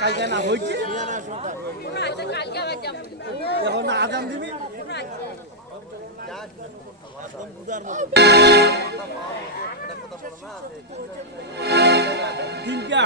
কালকে না হয়েছে এখন আদাম দিবি তিনটা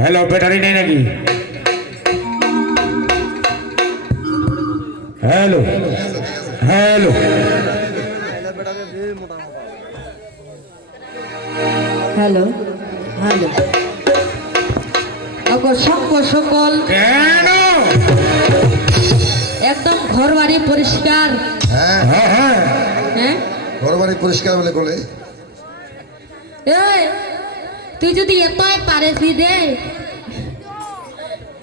हेलो बैटरी नहीं लगी हेलो हेलो हेलो हेलो अगर सकल एकदम घर बाड़ी परिष्कार घर बाड़ी परिष्कार बोले बोले তুই যদি এতই পারেছি দে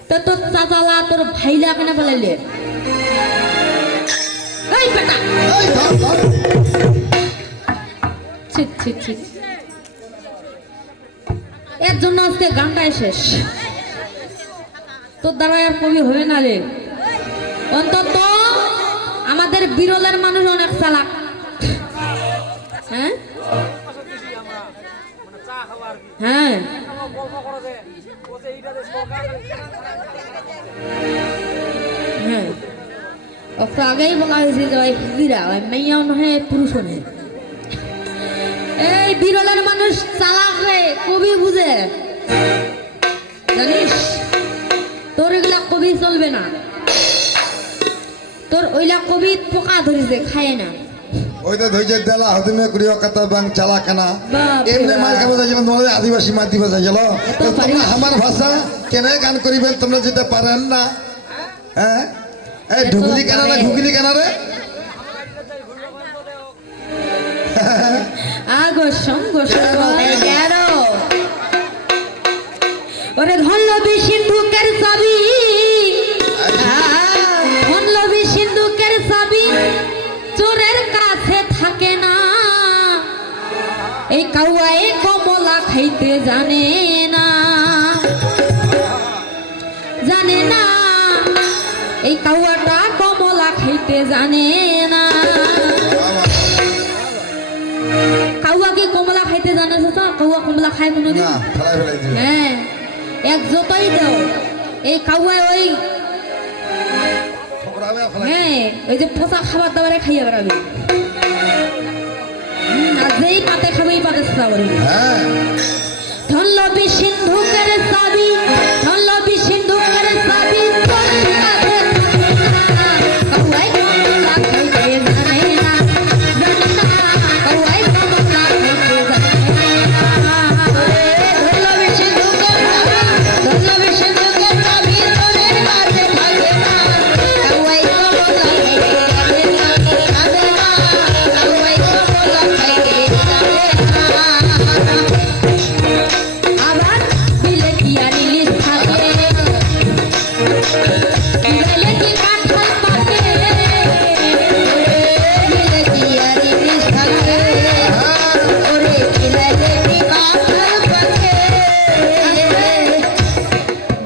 তো তোর চাচালা তোর ভাইলা কেন বলাইলে এই বেটা ছিট ছিট ছিট এর জন্য আজকে গানটাই শেষ তোর দ্বারা আর কবি হবে না রে অন্তত আমাদের বিরলের মানুষ অনেক চালাক হ্যাঁ হ্যাঁ হ্যাঁ তো আগেই বলা হয়েছে যে ওই হিজিরা ওই মেয়েও নহে পুরুষও নেই এই বিরলের মানুষ চালাক রে কবি বুঝে জানিস তোর এগুলা কবি চলবে না তোর ওইলা কবি পোকা ধরেছে খায় না ওইটা ধইছে দেলা হদিমে করিও কথা বাং চালা কানা এমনি মার খাবে যাইলো তোমাদের আদিবাসী মাদিবা যাইলো তো তোমরা আমার ভাষা কেনে গান করিবেন তোমরা যেতে পারেন না হ্যাঁ এই ঢুকলি কেন রে ঘুগলি কেন রে আগো সঙ্গ গেরো ওরে ধনলবি সিন্ধুকের চাবি ধনলবি সিন্ধুকের চাবি কাউয়ায় কমলা খাইতে জানে না, জানে না, এই কাউয়াটা কমলা খাইতে জানে না। কাউয়া কি কমলা খাইতে জানে তো? কাউয়া কমলা খায় কোনোদিন? না ফেলাই ফেলাই দিবে হ্যাঁ, এক যতই দাও এই কাউয়া ওই ঠোকরাবে আর ফেলাই হ্যাঁ ওই যে পোষা খাবার দাবারে খাইয়া বেড়াবে। আর যেই পাতে খাবে এই পাতে চেষ্টা করবে। হ্যাঁ ধনলবি সিন্ধুকের চাবি, ধনলবি সিন্ধুকের চাবি তোর কাছে থাকে না। কাউয়াই কমলা খাইতে জানে না, জানে না, কাউয়াই কমলা খাইতে জানে না। ধনলবি সিন্ধুকের চাবি, ধনলবি সিন্ধুকের চাবি তোর কাছে থাকে না। কাউয়াই কমলা খাইতে জানে না, জানে না, কাউয়াই কমলা খাইতে জানে না। আবার বিলে কি আর ইলিশ থাকে, বিলে কি কাঁঠাল পাকে, বিলে কি আর ইলিশ থাকে, ওরে বিলে কি কাঁঠাল পাকে।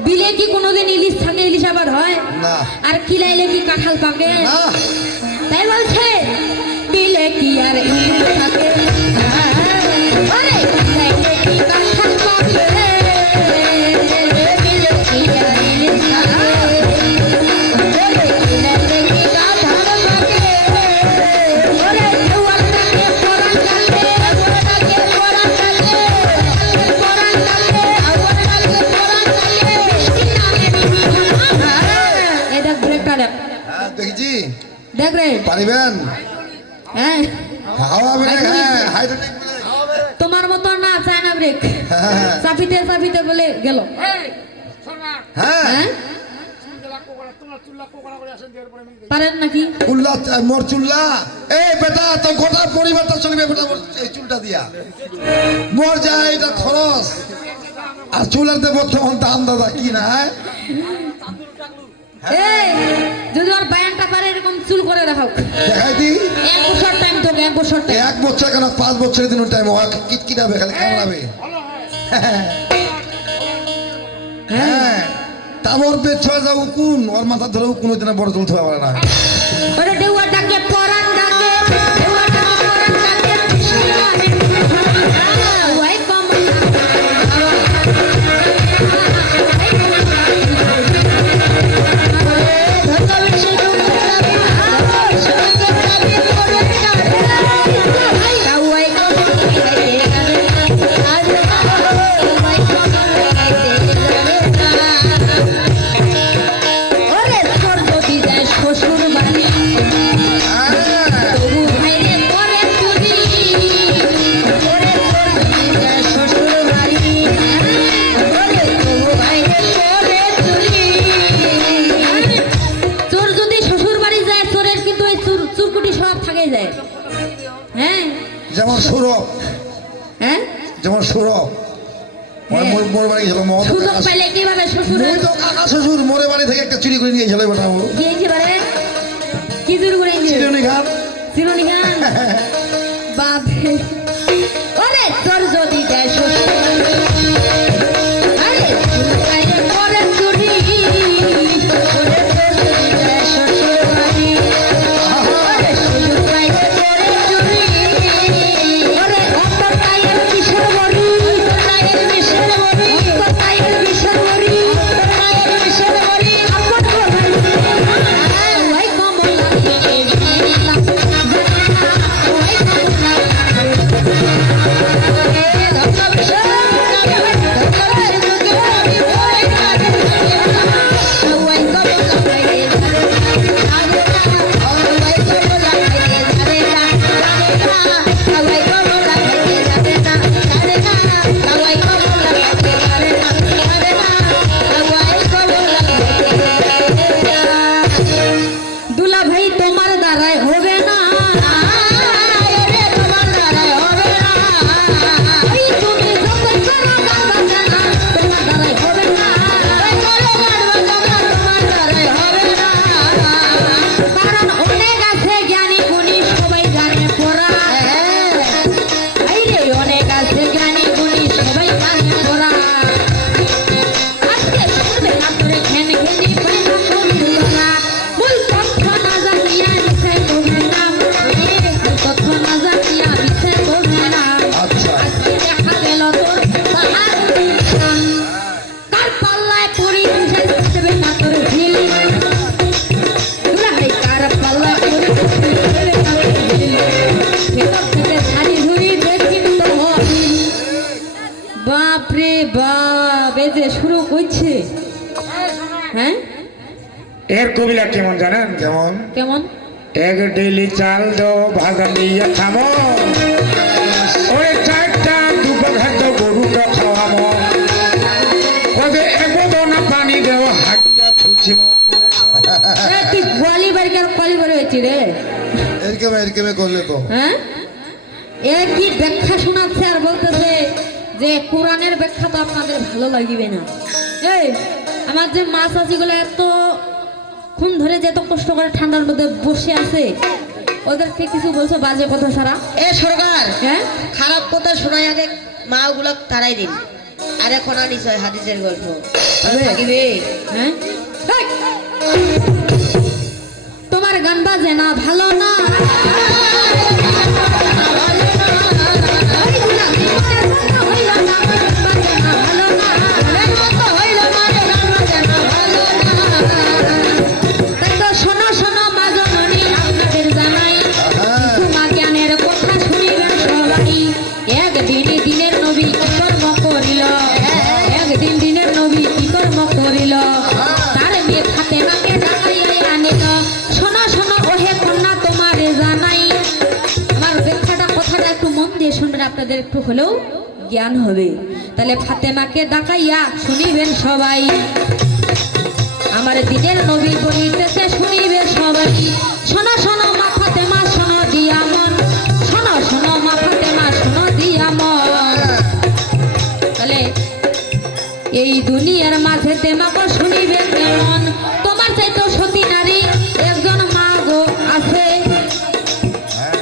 বিলে কি কোনোদিন ইলিশ থাকে? ইলিশ আবার হয়? না আর কিলাইলে কি কাঁঠাল পাকে? না তাই বলছে বিলে কি আর ইলিশ থাকে, ওরে কিলাইলে কি কাঁঠাল পাকে, বিলে কি আর ইলিশ থাকে, ওরে কিলাইলে কি কাঁঠাল পাকে। ওরে জোয়ারটাকে পরান কাটে, জোয়ারটাকে পরান কাটে, পরান কাটে, জোয়ারটাকে পরান কাটে, বৃষ্টি নামে এই দেখ ব্রেকটা দেখ, হ্যাঁ দেখেছি দেখ রে। পারিবেন হ্যাঁ হাওয়া ব্রেক হ্যাঁ হাইড্রোলিক ব্রেক তোমার মতো না চায়না ব্রেক, হ্যাঁ চাপিতে চাপিতে বলে গেল। হ্যাঁ হ্যাঁ পারেন নাকি? উল্লা মোর চুল্লা এই বেটা তো গোটা পরিবারটা চলবে বেটা মোর এই চুলটা দিয়া মোর যায় এটা খরচ আর চুলাতে বর্তমান দাম দাদা কি না এই যদি ওর বায়ানটা পারে এরকম চুল করে দেখাও। দেখাই দি 1 বছর টাইম তোকে, 1 বছর টাইম। 1 বছর কেন 5 বছরের দিন টাইম হয় কিটকিটাবে খালি কামড়াবে হ্যাঁ তাবর পেট ছয় যাও কোন ওর মাথা ধরেও কোনোদিন বড় চুল থোয়া পারে না ওরে দেওয়াটাকে পরান ডাকে, দেওয়াটাকে পরান ডাকে, বৃষ্টি নামে ওই কমলা ধন্যবাদ সিন্ধুকের চাবি, সিন্ধুকের চাবি তোরে কাটে, কাউয়াই কমলা খাইতে জানে না, জানে না, কাউয়াই কমলা খাইতে জানে না। ওরে তোর যদি যায় শ্বশুর বাড়ি, তবু ভাইরে করে চুরি, ওরে তোর যদি যায় শ্বশুর বাড়ি, ওরে তবু ভাইরে করে চুরি। চোর যদি শ্বশুর বাড়ি যায়, চোরের কিন্তু ওই চুরকুটি সব থাকে যায়। হ্যাঁ যেমন সৌরভ হ্যাঁ যেমন সৌরভ হ্যাঁ। মোর বাড়ি গেছিল সুযোগ পাইলে কিভাবে শ্বশুরের কাকা শ্বশুর মোরে বাড়ি থেকে একটা চুরি করে নিয়ে গেছিল বেটা ও গিয়েছে বারে কি জোর করে চিরুনি ঘাট চিরুনি গান বাপরে। ওরে তোর যদি যায় শ্বশুর, আরে চুরি করে চুরি, ওরে তোর যদি যায় শ্বশুর বাড়ি, ওরে সুযোগ পাইলে করে চুরি, ওরে অন্তর তাইয়ের কিসের বড়ি, তাইয়ের মিশের বড়ি, তাইয়ের মিশের বড়ি, তাইয়ের মিশের বড়ি, আপন ভাই ওই কমলা থেকে জানা, ওই কমলা দুলা ভাই তোমার দ্বারাই হবে না, রে তোমার দ্বারাই হবে না, এই তুমি যতই করো গান বাজনা তোমার দ্বারাই হবে না, এই করো গান বাজনা তোমার দ্বারাই হবে না, কারণ অনেক আছে জ্ঞানী গুণী সবাই জানে পড়া, এই রে অনেক এর কবিলা কেমন জানেন? কেমন? কেমন? এক ডেলি চাল দো ভাগা নিয়ে খামো, ওই চারটা দুবাঘাত গরুটা খাওয়ামো, ওদের এক বোতল পানি দেওয়া হাঁটিয়া ফুলছি। তুই গোয়ালি বাড়ি আর কলি বাড়ি হয়েছি রে? এরকম করলে তো হ্যাঁ, এ কি ব্যাখ্যা শোনাচ্ছে আর বলতেছে যে কোরআনের ব্যাখ্যা তো আপনাদের ভালো লাগবে না। এই আমার যে মা চাষিগুলো এত খুন ধরে যে এত কষ্ট করে ঠান্ডার মধ্যে বসে আছে, ওদেরকে কিছু বলছো বাজে কথা ছাড়া? এ সরকার, হ্যাঁ, খারাপ কথা শোনাই আগে মা গুলো তারাই দিন, আর এখন আনিস হয় হাদিসের গল্প থাকিবে। হ্যাঁ, এই! তোমার গান বাজে না ভালো না, শোনো শোনো মা জননী, আপনাদের জানাই কিছু মা জ্ঞানের কথা শুনিবেন সবাই। একদিন দিনের নবী কি কর্ম করিল, একদিন দিনের নবী কি কর্ম করিল, তার মেয়ে ফাতেমাকে ডাকাইয়া আনিল। শোনো শোনো ওহে কন্যা তোমারে জানাই। আমার ব্যাখ্যাটা কথাটা একটু মন দিয়ে শুনবেন, আপনাদের একটু হলেও জ্ঞান হবে। তাহলে ফাতেমাকে ডাকাইয়া শুনিবেন সবাই, আমার দিনের নবী বলিতেছে শুনিবে সবাই। শোনো শোনো মা ফাতেমা শোনো দিয়া মন, শোনো শোনো মা ফাতেমা শোনো দিয়া মন। তাহলে এই দুনিয়ার মাঝে তেমাকে শুনিবে কেমন, তোমার চাইতো সতী নারী একজন মা গো আছে,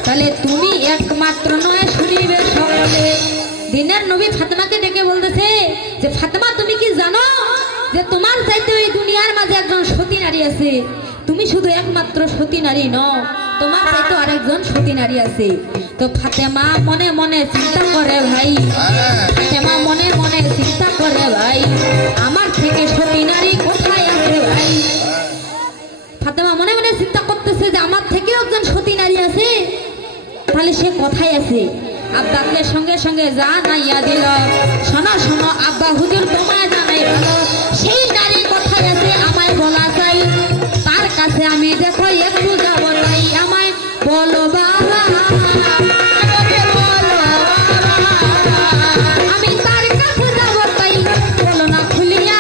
তাহলে তুমি একমাত্র নয় শুনিবে সকলে। দিনের নবী ফাতেমাকে ডেকে বলতেছে যে ফাতেমা তুমি কি জানো যে তোমার চাইতে এই দুনিয়ার মাঝে একজন সতী নারী আছে, তুমি শুধু একমাত্র সতী নারী নও, তোমার চাইতে আরেকজন সতী নারী আছে। তো ফাতেমা মনে মনে চিন্তা করে ভাই, ফাতেমা মনে মনে চিন্তা করে ভাই, আমার থেকে সতী নারী কোথায় আছে ভাই? ফাতেমা মনে মনে চিন্তা করতেছে যে আমার থেকেও একজন সতী নারী আছে, তাহলে সে কোথায় আছে? আব্বাকে সঙ্গে সঙ্গে জানাইয়া দিল, শোনো শোনো আব্বা হুজুর তোমায় জানাই ভালো, সেই নারী কোথায় আছে আমায় বলা চাই, তার কাছে আমি দেখো একটু যাব তাই, আমায় বলো বাবা, আমি তার কাছে যাব তাই, বলো না খুলিয়া,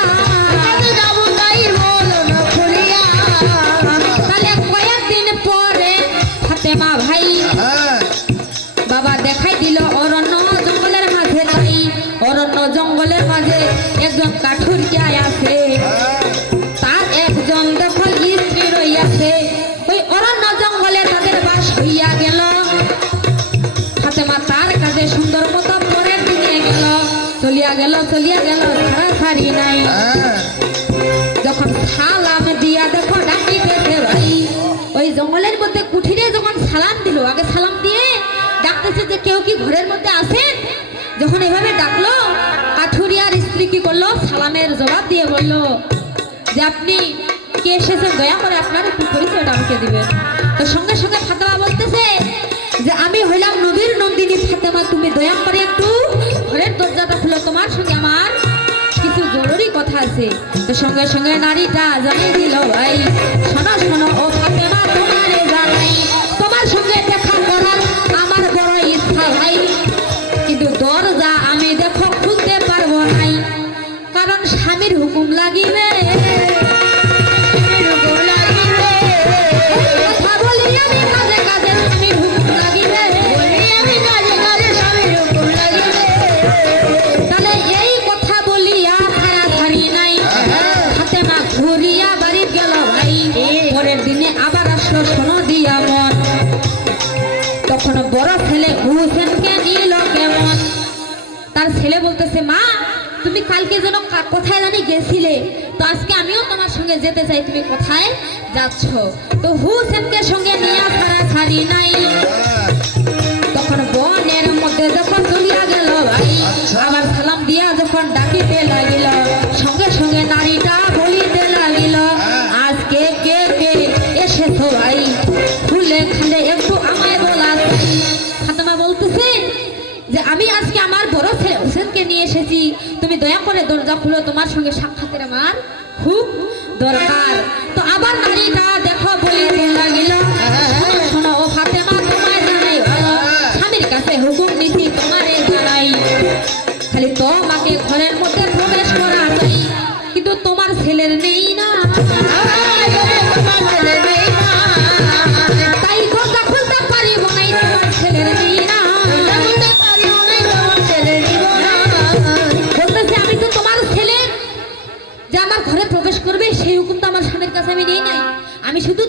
যাব তাই বলো না খুলিয়া। তাহলে কয়েকদিন পরে ফাতেমা ভাই বাবা দেখাই দিল অরণ্য জঙ্গলের মাঝে, তাই অরণ্য জঙ্গলের মাঝে একজন কাঠুরিয়া আছে, তার একজন দেখো স্ত্রী রইয়াছে, ওই অরণ্য জঙ্গলে তাদের বাস হইয়া গেল। ফাতেমা তার কাছে সুন্দর মতো পরের দিনে গেল, চলিয়া গেল ছাড়া ছাড়ি নাই। যখন সালাম দিয়া দেখো ডাকিতেছে ভাই, ওই জঙ্গলের মধ্যে কুঠিরে যখন সালাম দিল, আগে সালাম দিয়ে ডাকতেছে যে কেউ কি ঘরের মধ্যে আছেন। যখন এভাবে ডাকলো, কাঠুরিয়ার স্ত্রী কি করলো, সালামের জবাব দিয়ে বলল যে আপনি কে এসেছেন, দয়া করে আপনার একটু পরিচয়টা আমাকে দিবেন। তো সঙ্গে সঙ্গে ফাতেমা বলতেছে যে আমি হইলাম নবীর নন্দিনী ফাতেমা, তুমি দয়া করে একটু ঘরের দরজাটা খুলো, তোমার সঙ্গে আমার কিছু জরুরি কথা আছে। তো সঙ্গে সঙ্গে নারীটা জানিয়ে দিল ভাই, শোনো শোনো ও ফাতেমা তোমারে জানাই, তোমার সঙ্গে দেখা করার আমার বড় ইচ্ছা ভাই, কিন্তু দরজা আমি দেখো খুলতে পারবো নাই, কারণ স্বামীর হুকুম লাগিবে। কথা বলি আমি কাজে কাজে স্বামীর হুকুম লাগিবে, আমি কাজে কাজে স্বামীর হুকুম লাগিবে। তাহলে এই কথা বলিয়া ছাড়াছাড়ি নাই, ফাতেমা ঘুরিয়া বাড়ি গেল ভাই। পরের দিনে আবার আসলো শোনো দিয়া মন, তখন বড় ছেলে হুসেনকে নিল কেমন। তার ছেলে বলতেছে মা তুমি কালকে যেন কোথায় জানি গেছিলে, তো আজকে আমিও তোমার সঙ্গে যেতে চাই, তুমি কোথায় যাচ্ছ? তো হুসেনকে সঙ্গে নিয়ে ছাড়াছাড়ি নাই। তখন বনের মধ্যে যখন চলিয়া গেল ভাই, আবার সালাম দিয়া যখন ডাকিতে লাগিল, সঙ্গে সঙ্গে নারীটা বলিতে লাগিল আজকে কে কে এসেছো ভাই, খুলে খুলে একটু আমায় বলা চাই। ফাতেমা বলতেছে যে আমি আজকে আমার বড় ছেলে হোসেনকে নিয়ে এসেছি, তুমি দয়া করে দরজা খুলো, তোমার সঙ্গে সাক্ষাতের আমার খুব দরকার। তো আবার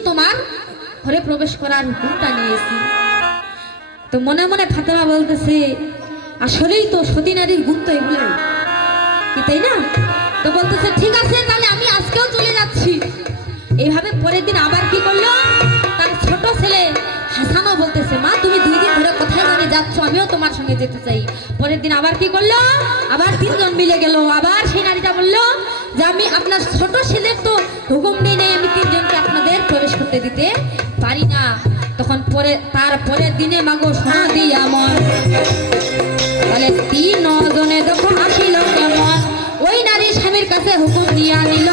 তোমার ঘরে প্রবেশ করার হুকুমটা নিয়েছি। তো মনে মনে ফাতেমা বলতেছে আসলেই তো সতী নারীর গুণ তো এগুলাই কি, তাই না? তো বলতেছে ঠিক আছে তাহলে আমি আজকেও চলে যাচ্ছি। এইভাবে পরের দিন আবার কি করলো, তার ছোট ছেলে হাসানও বলতেছে মা তুমি 2 দিন ধরে কোথায় জানি যাচ্ছ, আমিও তোমার সঙ্গে যেতে চাই। পরের দিন আবার কি করলো, আবার 3 জন মিলে গেল। আবার সেই নারীটা বললো যে আমি আপনার ছোট ছেলের তো হুকুম নেই, আমি 3 জনকে আপনাদের প্রবেশ করতে দিতে পারি না। তখন তার পরের দিনে মাগো শোনা দিয়া মন, তাহলে 3 জনে যখন আসিল কেমন, ওই নারী স্বামীর কাছে হুকুম দিয়া নিল।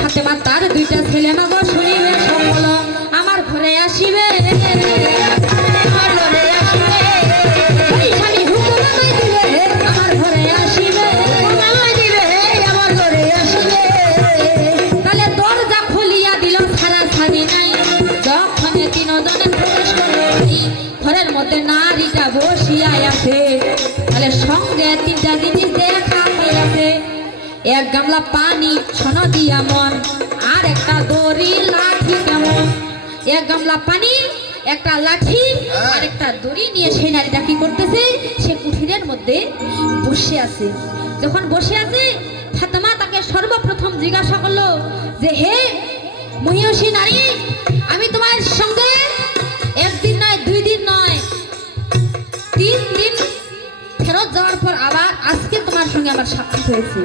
ফাতেমা তার 2টা ছেলে মাগো শুনিবে সকল আমার ঘরে আসিবে, আমার ঘরে আসিবে। ওই স্বামী হুকুম আমায় দিবে, আমার ঘরে আসিবে, আমায় দিবে, আমার ঘরে আসিবে। তাহলে দরজা খুলিয়া দিল, ছাড়া ছাড়ি নাই। যখন 3 জনে প্রবেশ করল, ঘরের মধ্যে নারীটা বসিয়া আছে। তাহলে সঙ্গে 3টা জিনিস দেখা হইয়াছে, 1 গামলা পানি ছন দিয়া মন, আর একটা দড়ি লাঠি কেমন। 1 গামলা পানি, একটা লাঠি আর একটা দড়ি নিয়ে সেই নারীটা কি করতেছে, সে কুঠিরের মধ্যে বসে আছে। যখন বসে আছে ফাতেমা তাকে সর্বপ্রথম জিজ্ঞাসা করলো যে হে মহিষী নারী, আমি তোমার সঙ্গে 1 দিন নয় 2 দিন নয় 3 দিন ফেরত যাওয়ার পর আবার আজকে তোমার সঙ্গে আমার সাক্ষাৎ হয়েছে।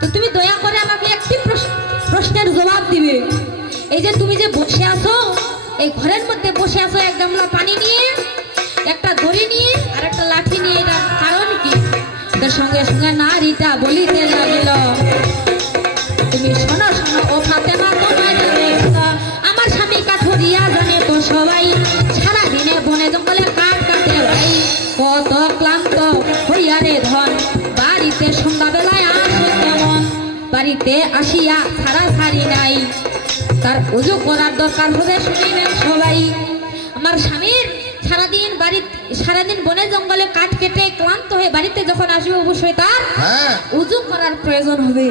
তো তুমি দয়া করে আমাকে একটি প্রশ্নের জবাব দিবে। এই যে তুমি যে বসে আছো, এই ঘরের মধ্যে বসে আছো 1 গামলা পানি নিয়ে, একটা দড়ি নিয়ে আর একটা লাঠি নিয়ে, এটার কারণ কি? এটার সঙ্গে সঙ্গে নারীটা বলিতে লাগিল তুমি শোনো শোনো ও ফাতেমা, তোমার আমার স্বামী কাঠুরিয়া জানে তো সবাই, সারাদিনে বনে জঙ্গলে কাঠ কাটে ভাই, কত ক্লান্ত হইয়া রে ধন, বাড়িতে সন্ধ্যাবেলায় আসে কেমন, বাড়িতে আসিয়া ছাড়া ছাড়ি নাই, তার উজু করার দরকার হবে শুনিবেন সবাই। আমার স্বামীর সারাদিন বনে জঙ্গলে কাঠ কেটে ক্লান্ত হয়ে বাড়িতে যখন আসবে অবশ্যই তার উজু করার প্রয়োজন হবে।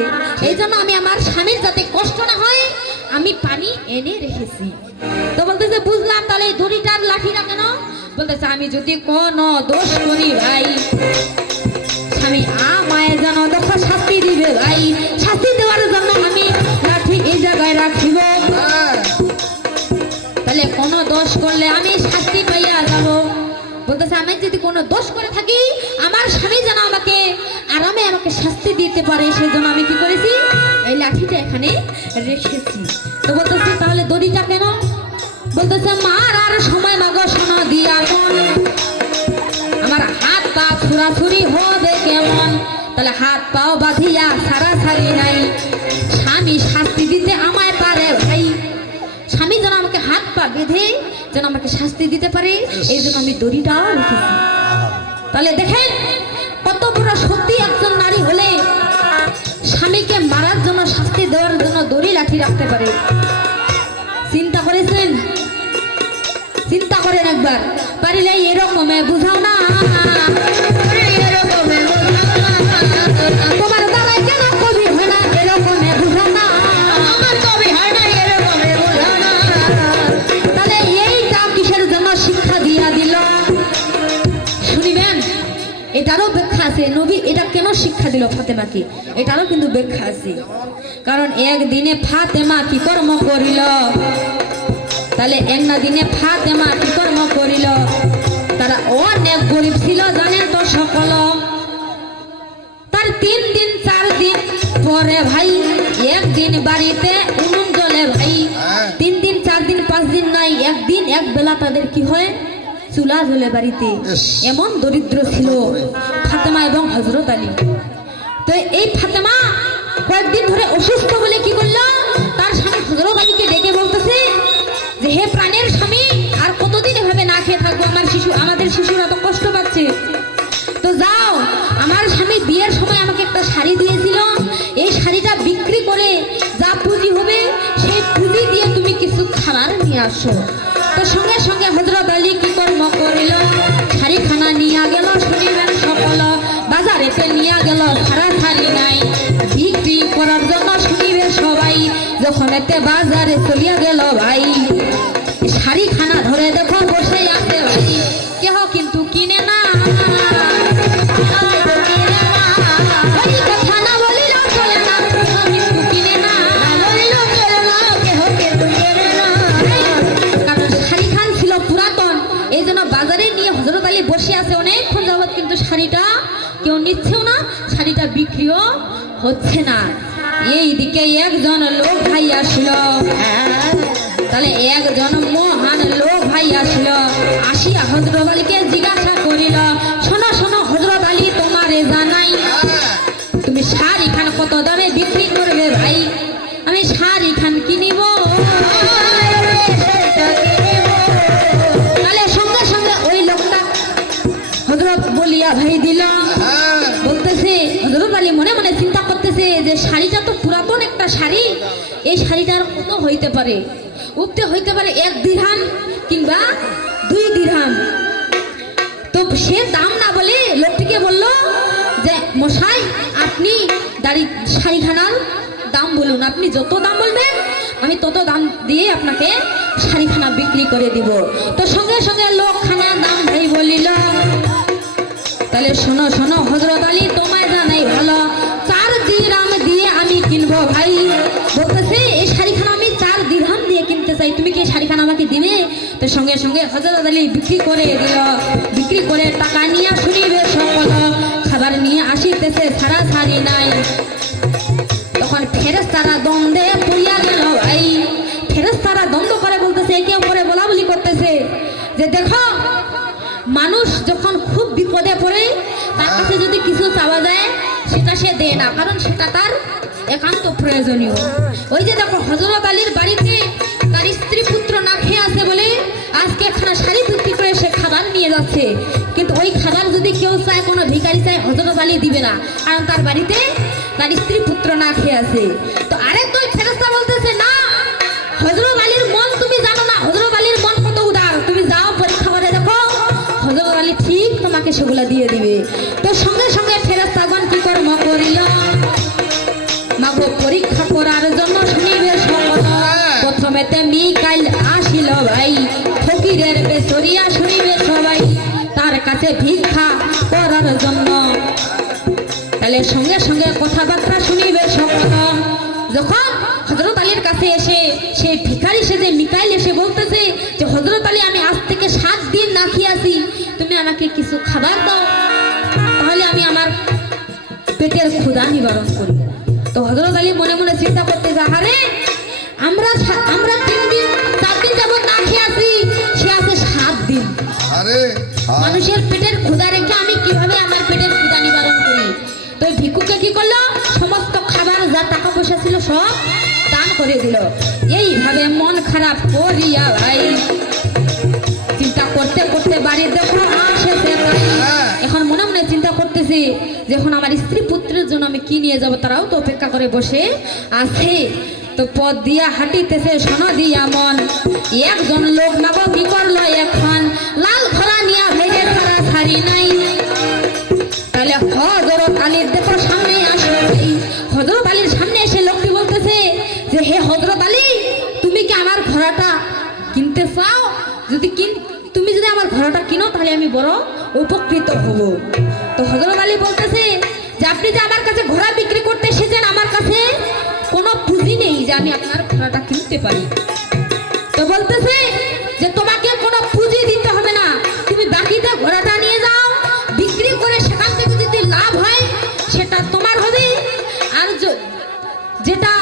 এই জন্য আমি আমার স্বামীর যাতে কষ্ট না হয় আমি পানি এনে রেখেছি। তো বলতেছে বুঝলাম, তাহলে এই দড়িটার লাঠিটা কেন? বলতেছে আমি যদি কোনো দোষ করি ভাই, স্বামী আমায় যেন দেখো শাস্তি দিবে ভাই, শাস্তি দেওয়ার জন্য আমি লাঠি এই জায়গায় রাখিব। তাহলে কোনো দোষ করলে আমি শাস্তি পাইয়া যাব। বলতেছে আমি যদি কোনো দোষ করে থাকি, আমার স্বামী যেন আমাকে আরামে আমাকে শাস্তি দিতে পারে, সেই জন্য আমি কি করেছি, এই লাঠিটা এখানে রেখেছি। তো বলতেছে তাহলে দড়িটা কেন? বলতেছে মার আর সময় মাগো শোনো দিয়া মন, আমার হাত পা ছুড়াছুড়ি হবে কেমন, তাহলে হাত পাও বাঁধিয়া সারা ছাড়ি নাই, স্বামী শাস্তি দিতে আমায় পারে ভাই, স্বামী যেন আমাকে হাত পা বেঁধে যেন আমাকে শাস্তি দিতে পারে, এই জন্য আমি দড়িটাও রেখেছি। তাহলে দেখেন কত বড় সত্যি একজন নারী হলে স্বামীকে মারার জন্য শাস্তি দেওয়ার জন্য দড়ি লাঠি রাখতে পারে। চিন্তা করেছেন? চিন্তা করেন একবার, পারিলে এরকমে বুঝাও না, তোমার দ্বারাই কেন কবি হয় না, এরকমে বুঝাও না, আমার কবি হয় না, এরকমে বুঝাও না। তাহলে এইটা কিসের জন্য শিক্ষা দিয়া দিল শুনিবেন? এটারও ব্যাখ্যা আছে, নবী এটা কেন শিক্ষা দিল ফাতেমাকে, এটারও কিন্তু ব্যাখ্যা আছে। কারণ একদিনে ফাতেমা কি কর্ম করিল, তাহলে একনা দিনে ফাতেমা কি কর্ম করিল, তারা অনেক গরিব ছিল জানেন তো সকল। তার 3 দিন 4 দিন পরে ভাই একদিন বাড়িতে উনুন জ্বলে ভাই, 3 দিন 4 দিন 5 দিন নাই, একদিন এক বেলা তাদের কি হয়, চুলা জ্বলে বাড়িতে। এমন দরিদ্র ছিল ফাতেমা এবং হযরত আলী। তো এই ফাতেমা কয়েকদিন ধরে অসুস্থ বলে কি করলো, তার স্বামী হযরত আলীকে ডেকে বলতেছে যে হে প্রাণের স্বামী, আর কতদিন এভাবে না খেয়ে থাকবো, আমাদের শিশুরা তো কষ্ট পাচ্ছে, তো যাও আমার স্বামী বিয়ের সময় আমাকে একটা শাড়ি দিয়েছিল, এই শাড়িটা বিক্রি করে যা পুঁজি হবে সেই পুঁজি দিয়ে তুমি কিছু খাবার নিয়ে আসো। তো সঙ্গে সঙ্গে হযরত আলী কি কর্ম করিল, শাড়িখানা নিয়ে গেল শুনিবেন সকল, বাজারেতে নিয়ে গেল, ছাড়া ছাড়ি নাই, বিক্রি করার জন্য শুনিবে সবাই, যখন এতে বাজারে চলিয়া গেল ভাই শাড়ি খানা ধরে দেখো বসে আছে ভাই কেহ কিন্তু কিনে না ওই কথা না বলিলেও চলে না, কেহ কিন্তু কিনে না, বলিলেও চলে না, কেহ কিন্তু কিনে না। কারণ শাড়ি খান ছিল পুরাতন, এই জন্য বাজারে নিয়ে হযরত আলী বসে আছে অনেকক্ষণ যাবত, কিন্তু শাড়িটা কেউ নিচ্ছেও না, শাড়িটা বিক্রিও হচ্ছে না। এইদিকে একজন লোক ভাই আসলো, তাহলে একজন মহান লোক ভাই আসলো, আসিয়া হযরত আলীকে জিজ্ঞাসা করিল, শোনো শোনো হযরত আলী তোমারে জানাই, তুমি শাড়ি খান কত দামে বিক্রি করবে ভাই? আমি শাড়ি খান কিনিব। তাহলে সঙ্গে সঙ্গে ওই লোকটা হযরত বলিয়া ভাই দিল, বলতেছে হযরত আলী মনে মনে চিন্তা করতেছে যে শাড়িটা তো পুরাতন একটা শাড়ি, এই শাড়িটার কত হইতে পারে? উঠতে হইতে পারে 1 দিরহাম কিংবা 2 দিরহাম। তো সে দাম না বলে লোকটিকে বলল যে মশাই আপনি শাড়িখানার দাম বলুন, আপনি যত দাম বলবেন আমি তত দাম দিয়ে আপনাকে শাড়িখানা বিক্রি করে দিব। তো সঙ্গে সঙ্গে লোকখানা দাম ভাই বলিল, তাহলে শোনো শোনো হযরত আলী তোমায় জানাই ভালো, 4 দিরহাম দিয়ে আমি কিনবো ভাই। বলতেছে এই শাড়িখানা আমি 4 দিরহাম দিয়ে কিনতে চাই, তুমি কি শাড়িখানা আমাকে দিবে? তো সঙ্গে সঙ্গে হযরত আলী বিক্রি করে দিল, বিক্রি করে টাকা নিয়ে শুনিবে সকল, খাবার নিয়ে আসিতেছে সারা সারি নাই। তখন ফেরেশতারা দ্বন্দ্বে পড়িয়া গেল ভাই, ফেরেশতারা দ্বন্দ্ব করে বলতেছে, একে অপরে বলা বলি করতেছে যে দেখো মানুষ যখন খুব বিপদে পড়ে তার কাছে যদি কিছু চাওয়া যায় সেটা সে দেয় না, কারণ সেটা তার একান্ত প্রয়োজনীয়। ওই যে দেখো হযরত আলীর বাড়িতে তার স্ত্রী পুত্র না খেয়ে আছে বলে আজকে একখানা শাড়ি বিক্রি করে সে খাবার নিয়ে যাচ্ছে, কিন্তু ওই খাবার যদি কেউ চায়, কোনো ভিখারি চায়, হযরত আলী দিবে না, কারণ তার বাড়িতে তার স্ত্রী পুত্র না খেয়ে আছে। তো আরেকজন ফেরেশতা বলতেছে না, হযরত আলীর মন তুমি জানো না, হযরত আলীর মন কত উদার, তুমি যাও পরীক্ষা করে দেখো, হযরত আলী ঠিক তোমাকে সেগুলা দিয়ে দিবে। তো সঙ্গে সঙ্গে ফেরেশতাগণ কি কর্ম করিল, মাগো পরীক্ষা করার জন্য শুনিবে সকল। প্রথমেতে মিকাইল আসিল ভাই, ফকিরের বেচরিয়া শুনিবে সবাই, তার কাছে ভিক্ষা করার জন্য। তাহলে সঙ্গে সঙ্গে কথাবার্তা শুনিবে সকল। যখন হযরত আলীর কাছে এসে সেই ভিখারি সেজে মিকাইল এসে বলতেছে যে হযরত আলী আমি আজ থেকে 7 দিন না খেয়ে আছি, তুমি আমাকে কিছু খাবার দাও, তাহলে আমি আমার পেটের ক্ষুধা নিবারণ করি। তো হযরত আলী মনে মনে চিন্তা করতেছে, আরে আমরা 3 দিন 4 দিন যাবত না খেয়ে আছি, সে আছে 7 দিন। আরে মানুষের পেটের ক্ষুধা রেখে আমি কিভাবে আমার পেটের ক্ষুধা নিবারণ করি? তো ভিক্ষুকে কি করলো, সমস্ত খাবার যা টাকা পয়সা ছিল সব দান করে দিল। এইভাবে মন খারাপ করিয়া ভাই চিন্তা করতে করতে বাড়ি দেখো আসেছে তাই। এখন মনে মনে চিন্তা করতেছি যে এখন আমার স্ত্রী পুত্রের জন্য আমি কি নিয়ে যাব, তারাও তো অপেক্ষা করে বসে আছে। তো পথ দিয়া হাঁটিতেছে সোনা দিয়া মন, একজন লোক নাগো কি করলো, এখন লাল ঘোড়া নিয়ে ভেঙে ছাড়া ছাড়ি নাই। তাহলে হযরত আলীর দেখো সামনে আসলো, হযরত আলীর সামনে এসে লোকটি বলতেছে যে হে হযরত আলী, তুমি কি আমার ঘোড়াটা কিনতে চাও? তুমি যদি আমার ঘোড়াটা কিনো তাহলে আমি বড় উপকৃত হব। তো হযরত আলী বলতেছে যে আপনি যে আমার কাছে ঘোড়া বিক্রি করতে এসেছেন, আমার কাছে কোনো পুঁজি নেই যে আমি আপনার ঘোড়াটা কিনতে পারি। তো বলতেছে যে তোমাকে কোনো পুঁজি দিতে হবে না, তুমি বাকিতে ঘোড়াটা নিয়ে যাও, বিক্রি করে সেখান থেকে যদি লাভ হয় সেটা তোমার হবে, আর যেটা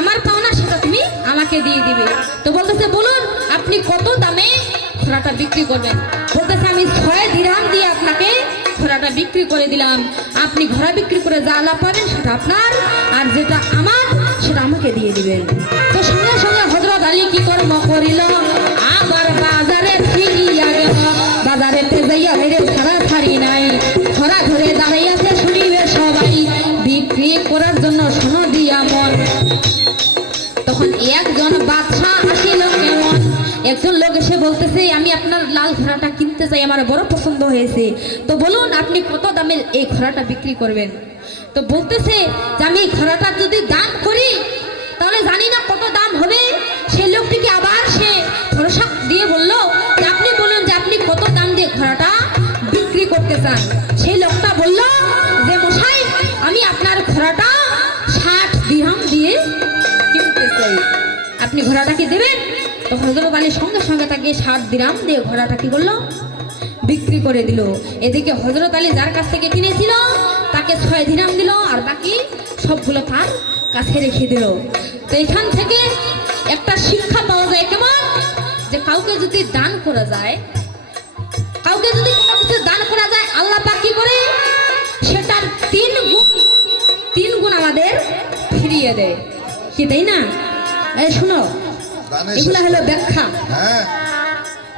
আমার পাওনা সেটা তুমি আমাকে দিয়ে দিবে। তো বলতেছে বলুন আপনি কত দামে ঘোড়াটা বিক্রি করবেন? বলতেছে আমি 6 দিরহাম দিয়ে আপনাকে ঘোড়াটা বিক্রি করে দিলাম, আপনি ঘোড়া বিক্রি করে যা লাভ পাবেন সেটা আপনার, আর যেটা আমার সেটা আমাকে দিয়ে দিবেন। তো সঙ্গে সঙ্গে হযরত আলী কি কর্ম করিল, আবার বাজারে ফিরিয়া গেল, বাজারেতে যাইয়া হেরে ছাড়া ছাড়ি নাই, ঘোড়া ধরে দাঁড়াইয়াছে শুনিবে সবাই, বিক্রি করার জন্য শোনো দিয়া মন। তখন একজন বাদশা আসিল, কেমন একজন লোক এসে বলতেছে আমি আপনার লাল ঘোড়াটা কিনতে চাই, আমার বড় পছন্দ হয়েছে, তো বলুন আপনি কত দামে এই ঘোড়াটা বিক্রি করবেন? তো বলতেছে যে আমি এই ঘোড়াটা যদি দাম করি তাহলে জানি না কত দাম হবে। সেই লোকটিকে আবার সে ভরসা দিয়ে বলল যে আপনি বলুন যে আপনি কত দাম দিয়ে ঘোড়াটা বিক্রি করতে চান। সেই লোকটা বলল যে মশাই আমি আপনার ঘোড়াটা 60 দিরহাম দিয়ে কিনতে চাই, আপনি ঘোড়াটা কি দেবেন? তো হযরত আলী সঙ্গে সঙ্গে তাকে 60 দিরহাম দিয়ে ঘোড়াটা কি করলো বিক্রি করে দিল। এদিকে হযরত আলী যার কাছ থেকে কিনেছিল তাকে 6 দিরহাম দিল আর বাকি সবগুলো তার কাছে রেখে দিল। তো এখান থেকে একটা শিক্ষা পাওয়া যায় কেমন, যে কাউকে যদি দান করা যায়, কাউকে যদি কোনো কিছু দান করা যায় আল্লাহ পাক কি করে সেটার 3 গুণ আমাদের ফিরিয়ে দেয়, কি তাই না? এই শুনো, দানের এগুলো হলো ব্যাখ্যা। হ্যাঁ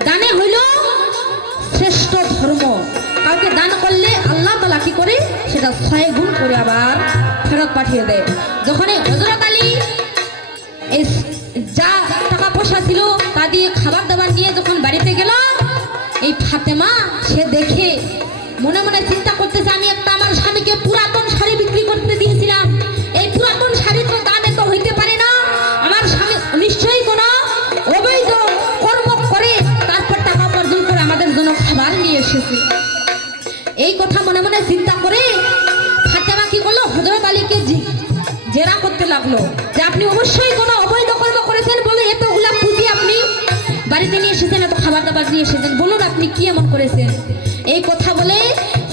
দানে হইল শ্রেষ্ঠ ধর্ম। কাউকে দান করলে আল্লাহ তাআলা কি করে সেটা 6 গুণ করে আবার ফেরত পাঠিয়ে দেয়। যখন এই হযরত আলী এই যা টাকা পয়সা ছিল তা দিয়ে খাবার দাবার নিয়ে যখন বাড়িতে গেল, এই ফাতেমা সে দেখে মনে মনে চিন্তা করতেছে আমি একটা আমার স্বামীকে পুরাতন শাড়ি বিক্রি করতে দিয়েছিলাম, এই পুরাতন শাড়ির তো দাম এত হইতে পারে না, আমার স্বামী নিশ্চয়ই কোনো অবৈধ কর্ম করে তারপর টাকা উপার্জন করে আমাদের জন্য খাবার নিয়ে এসেছে। এই কথা মনে মনে চিন্তা করে ফাতেমা কি করলো হযরত আলীকে জেরা করতে লাগলো যে আপনি অবশ্যই কোনো অবৈধ কর্ম করেছেন বলে এতগুলা পুঁজি আপনি বাড়িতে নিয়ে এসেছেন, এত খাবার দাবার নিয়ে এসেছেন, বলুন আপনি কি এমন করেছেন। এই কথা বলে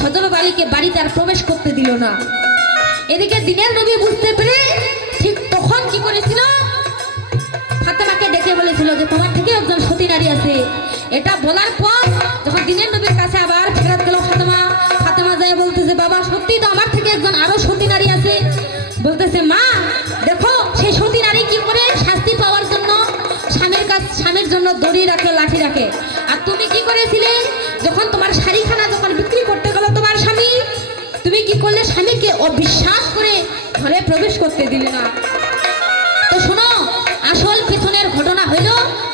হযরত আলীকে বাড়িতে আর প্রবেশ করতে দিল না। এদিকে দিনের নবী বুঝতে পেরে ঠিক তখন কি করেছিল, ফাতেমাকে ডেকে বলেছিল যে তোমার থেকে একজন সতী নারী আছে। এটা বলার পর যখন দিনের নবীর কাছে আবার ফেরত গেল ফাতেমা যায় বলতেছে বাবা সত্যি তো আমার থেকে একজন আরো সতী নারী আছে। বলতেছে মা দেখো সেই সতী নারী কি করে শাস্তি পাওয়ার জন্য স্বামীর জন্য দড়ি রাখে, লাঠি রাখে, আর তুমি কি করেছিলে যখন তোমার শাড়িখানা যখন বিক্রি করতে গেল তোমার স্বামী, তুমি কি করলে স্বামীকে অবিশ্বাস করে ঘরে প্রবেশ করতে দিলে না। তো শোনো, আসল পেছনের ঘটনা হইল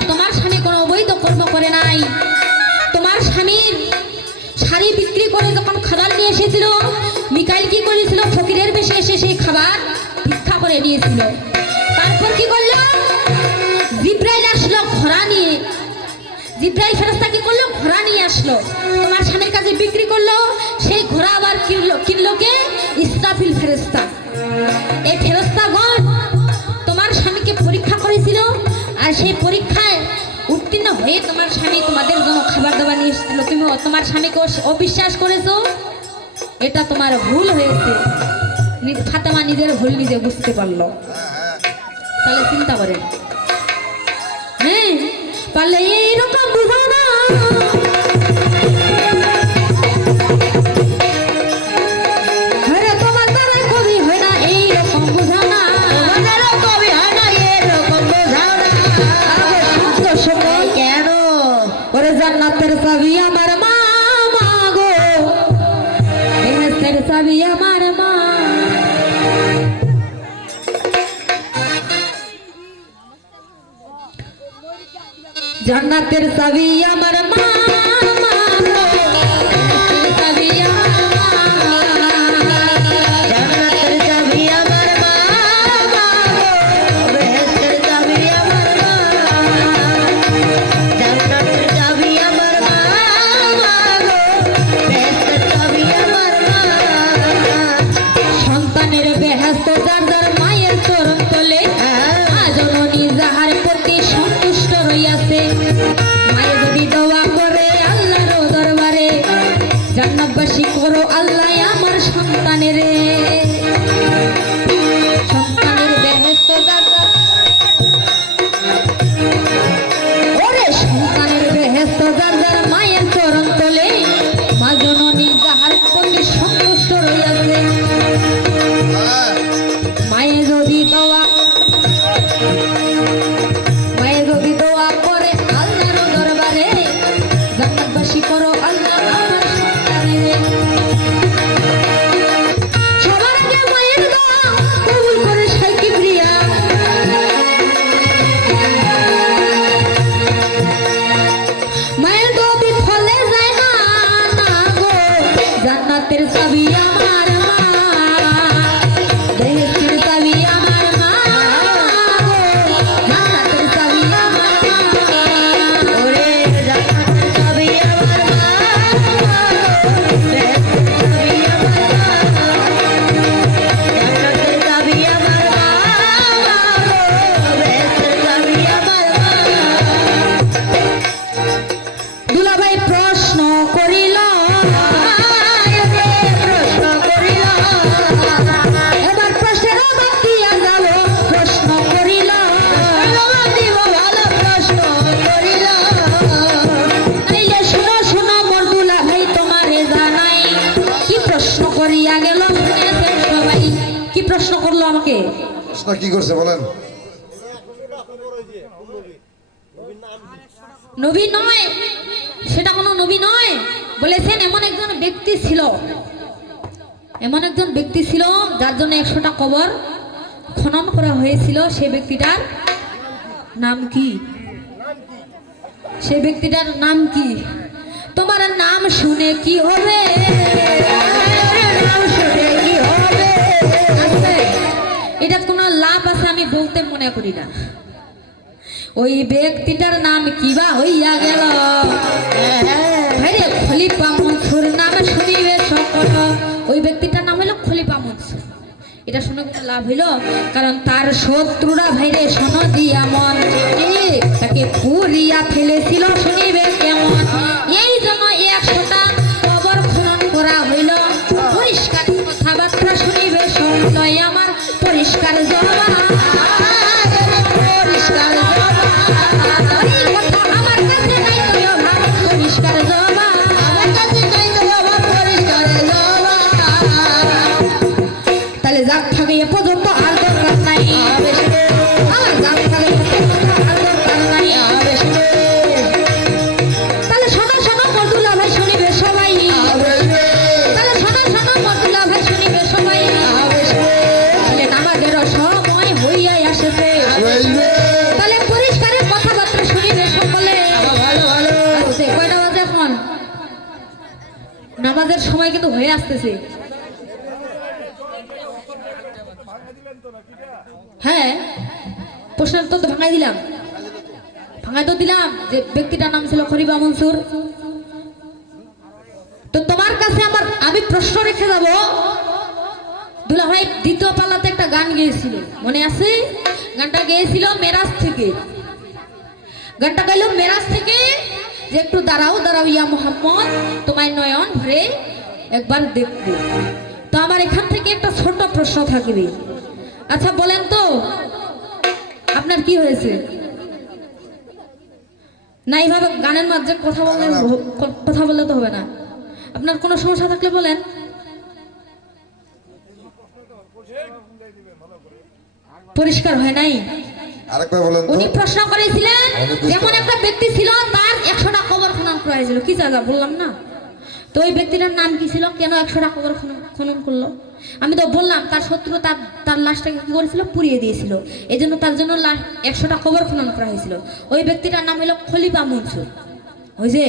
তোমার স্বামী কোনো অবৈধ কর্ম করে নাই। তোমার স্বামীর শাড়ি বিক্রি করে যখন খাবার নিয়ে এসেছিল, মিকাইল কি করেছিল ফকিরের বেশে এসে সেই খাবার ভিক্ষা করে নিয়েছিল। তারপর কি করলো, জিব্রাইল আসলো ঘোড়া নিয়ে, জিব্রাইল ফেরেশতা কি করলো ঘোড়া নিয়ে আসলো, তোমার স্বামীর কাছে বিক্রি করলো। সেই ঘোড়া আবার কিনলো কে, ইসরাফিল ফেরেশতা। এই ফেরেশতাগণ তোমার স্বামীকে পরীক্ষা করেছিল, আর সেই পরীক্ষায় উত্তীর্ণ হয়ে তোমার স্বামী তোমাদের জন্য খাবার দাবার নিয়ে এসেছিল। তুমি তোমার স্বামীকে অবিশ্বাস করেছো, এটা তোমার ভুল হয়েছে। ফাতেমা নিজের ভুল নিজে বুঝতে পারলো। তাহলে চিন্তা করেন, হ্যাঁ পারলে এইরকম বুঝাও না, তোমার দ্বারা কবি হয় না এইরকম বুঝাও না, তোমার দ্বারা কবি হয় না এইরকম বুঝাও না। শুদ্ধ সময় কেন ওরে জান্নাতের চাবি আমার মা গো, বেহেশতের চাবি আমার মা। জান্নাতের চাবি আমার মা সন্তানের বেহেশত যার যার মায়ের চরণ তলে, জননী যাহার প্রতি সন্তুষ্ট রইয়াছে, মায়ে যদি দোয়া করে আল্লাহর দরবারে, জান্নাতবাসী করো আল্লাহ আমার সন্তানের। সন্তানের বেহেশত যার যার, ওরে সন্তানের বেহেশত যার যার মায়ের চরণ তলে, মা জননী যাহার প্রতি সন্তুষ্ট রইয়াছে, মায়ে যদি দোয়া করে আল্লাহর দরবারে, জান্নাতবাসী করো আল্লাহ আমার সন্তানের। প্রশ্ন কি করছে বলেন? নবী নয়, সেটা কোনো নবী নয়। বলেছেন এমন একজন ব্যক্তি ছিল, এমন একজন ব্যক্তি ছিল যার জন্য 100টা কবর খনন করা হয়েছিল। সেই ব্যক্তিটার নাম কি? সেই ব্যক্তিটার নাম কি? তোমার নাম শুনে কি হবে? নাম শুনে কি হবে? আছে, এটা কোনো লাভ আছে আমি বলতে মনে করি না। ওই ব্যক্তিটার নাম কি বা হইয়া গেল? খলিফা মনসুর নাম শুনিবে সকল। ওই ব্যক্তিটার নাম হলো খলিফা মনসুর। এটা শুনে কোনো লাভ হইল? কারণ তার শত্রুরা ভাইরে শোনো দিয়া মন তাকে পুরিয়া ফেলেছিল, শুনিবে কেমন? এই জন্য 100টা কবর খনন করা হইল। পরিষ্কার কথাবার্তা শুনিবে সকল আমার পরিষ্কার জবাব, পরিষ্কার জবাব। এই কথা আমার কাছে নাই তো অভাব, পরিষ্কার জবাব আমার কাছে নাই তো অভাব, পরিষ্কার জবাব। তাহলে যাক থাকে এ পর্যন্ত আর দরকার নাই, আমার যাক থাকে এ পর্যন্ত আর দরকার নাই। তাহলে শোনো শোনো মর্দুলা ভাই শুনিবে সবাই, তাহলে শোনো শোনো মর্দুলা ভাই শুনিবে সবাই। তাহলে নামাজের সময় হইয়াই আসেছে, তাহলে পরিষ্কারের কথাবার্তা শুনিবে সকলে। আচ্ছা, কয়টা বাজে এখন? নামাজের সময় কিন্তু হয়ে আসতেছে। হ্যাঁ, প্রশ্নের তো ভাঙাই দিলাম, ভাঙাই তো দিলাম যে ব্যক্তিটার নাম ছিল খলিফা মনসুর। তো তোমার কাছে আমি প্রশ্ন রেখে যাব। দুলাভাই দ্বিতীয় পাল্লাতে একটা গান গেয়েছিল, মনে আছে? গানটা গেয়েছিল মেরাজ থেকে। গানটা গাইল মেরাজ থেকে যে একটু দাঁড়াও দাঁড়াও ইয়া মোহাম্মদ, তোমায় নয়ন ভরে একবার দেখবো। তো আমার এখান থেকে একটা ছোট প্রশ্ন থাকবে। আচ্ছা বলেন তো, আপনার কি হয়েছে? না এইভাবে গানের মাঝে কথা বললে তো হবে না। আপনার কোনো সমস্যা থাকলে বলেন। পরিষ্কার হয় নাই? আরেকবার বলেন তো। উনি প্রশ্ন করেছিলেন যেমন একটা ব্যক্তি ছিল তার 100টা কবর খনন করা হয়েছিল। কি জায়গা বললাম না? তো ওই ব্যক্তিটার নাম কি ছিল? কেন 100টা কবর খনন করলো? আমি তো বললাম তার শত্রু তার লাশটাকে কি করেছিল? পুড়িয়ে দিয়েছিল। এই জন্য তার জন্য 100টা কবর খনন করা হয়েছিল। ওই ব্যক্তিটার নাম হলো খলিফা মনসুর। হয়েছে?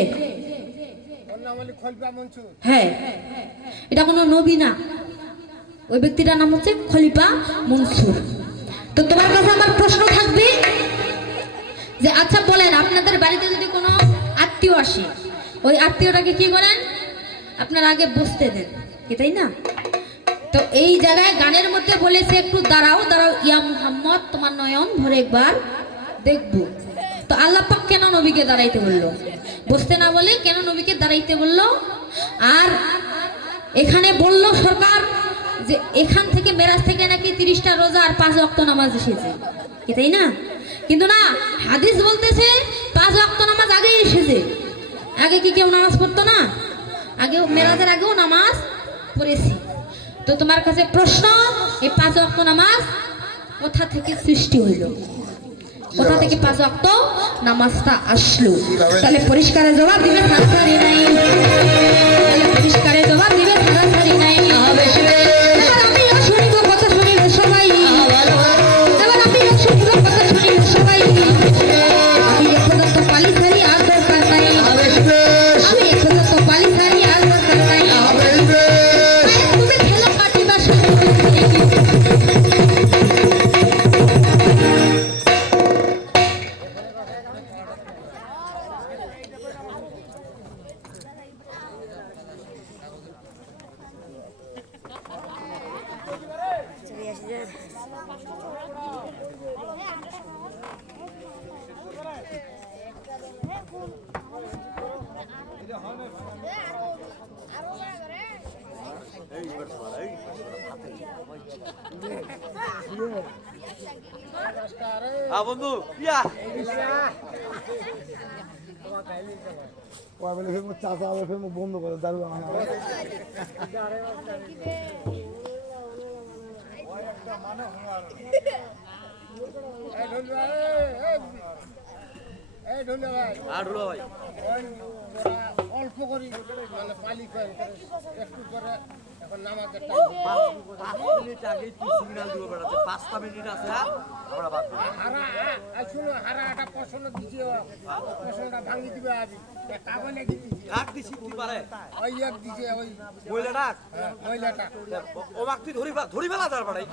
হ্যাঁ, এটা কোনো নবী না, ওই ব্যক্তিটার নাম হচ্ছে খলিফা মনসুর। তো তোমার কাছে আমার প্রশ্ন থাকবে যে আচ্ছা বলেন, আপনাদের বাড়িতে যদি কোনো আত্মীয় আসে, ওই আত্মীয়টাকে কি করেন? আপনারা আগে বসতে দেন, তাই না? তো এই জায়গায় গানের মধ্যে বলেছে একটু দাঁড়াও দাঁড়াও ইয়া মুহাম্মদ, তোমার নয়ন ভরে একবার দেখবো। তো আল্লাহ পাক কেন নবীকে দাঁড়াইতে বললো? বসতে না বলে কেন নবীকে দাঁড়াইতে বললো? আর এখানে বলল সরকার যে এখান থেকে মেরাজ থেকে নাকি 30টা রোজা আর 5 ওয়াক্ত নামাজ এসেছে, তাই না? কিন্তু না, হাদিস বলতেছে 5 ওয়াক্ত নামাজ আগেই এসেছে। আগে কি কেউ নামাজ পড়তো না? আগেও মেরাজের আগেও নামাজ পড়েছি। তো তোমার কাছে প্রশ্ন, এই 5 ওয়াক্ত নামাজ কোথা থেকে সৃষ্টি হইল? কোথা থেকে 5 ওয়াক্ত নামাজটা আসলো? তাহলে পরিষ্কারের জবাব দিবে, সারাসারি নাই। তাহলে পরিষ্কারের জবাব দিবে, সারাসারি নাই। এবার আমিও শুনিব কথা, শুনিবে সবাই। এবার আমিও শুনিব কথা, শুনিবে সবাই। আমি এখন তো পালি সারি আর দরকার নাই, আমি এখন তো পালি সারি আর দরকার নাই। তুমি খেলো কাটি বা বন্ধু ইয়া চাচা আবার ফের মুখ বন্ধ করে দাঁড়ু আর হলো ভাই অল্প করি মানে পালি করে একটু করে এখন নামাজের 5 মিনিট আগে তুই সিগন্যাল দিব বেড়াচ্ছে 5 মিনিট আছে আমরা বাদ দেব। হারা শুনো হারা একটা পছন্দ দিছে পছন্দটা ভাঙি দিবে আবি কাগজ লেগে দিছে কাক দিছি তুই পারে ওই এক দিছে ওই মহিলা ডাক মহিলাটা ও মাক তুই ধরি ফেলা তার পাড়াই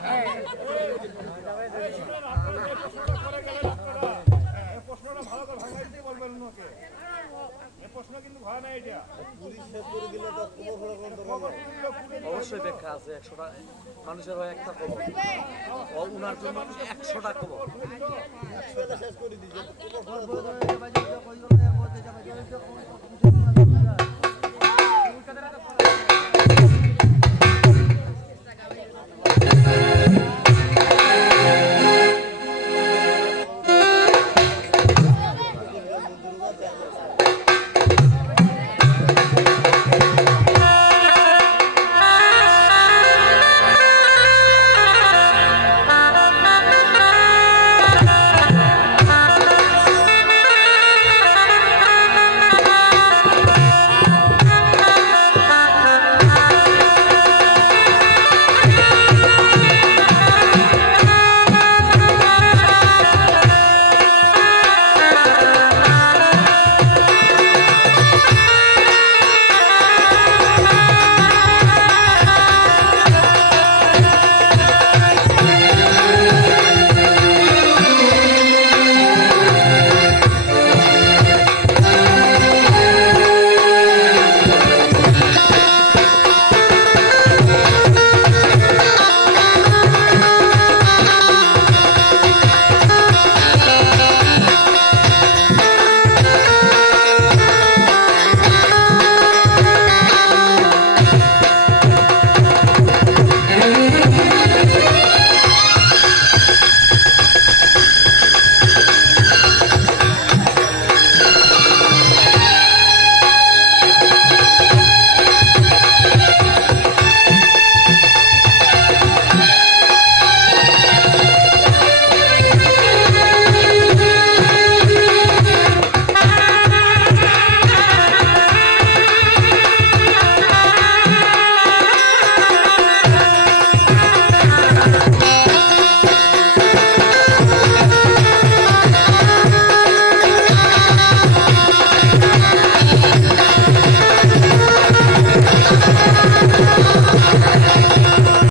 অবশ্যই ব্যাখ্যা আছে 100টা মানুষের হয় একটা খবর উনার জন্য 100টা খবর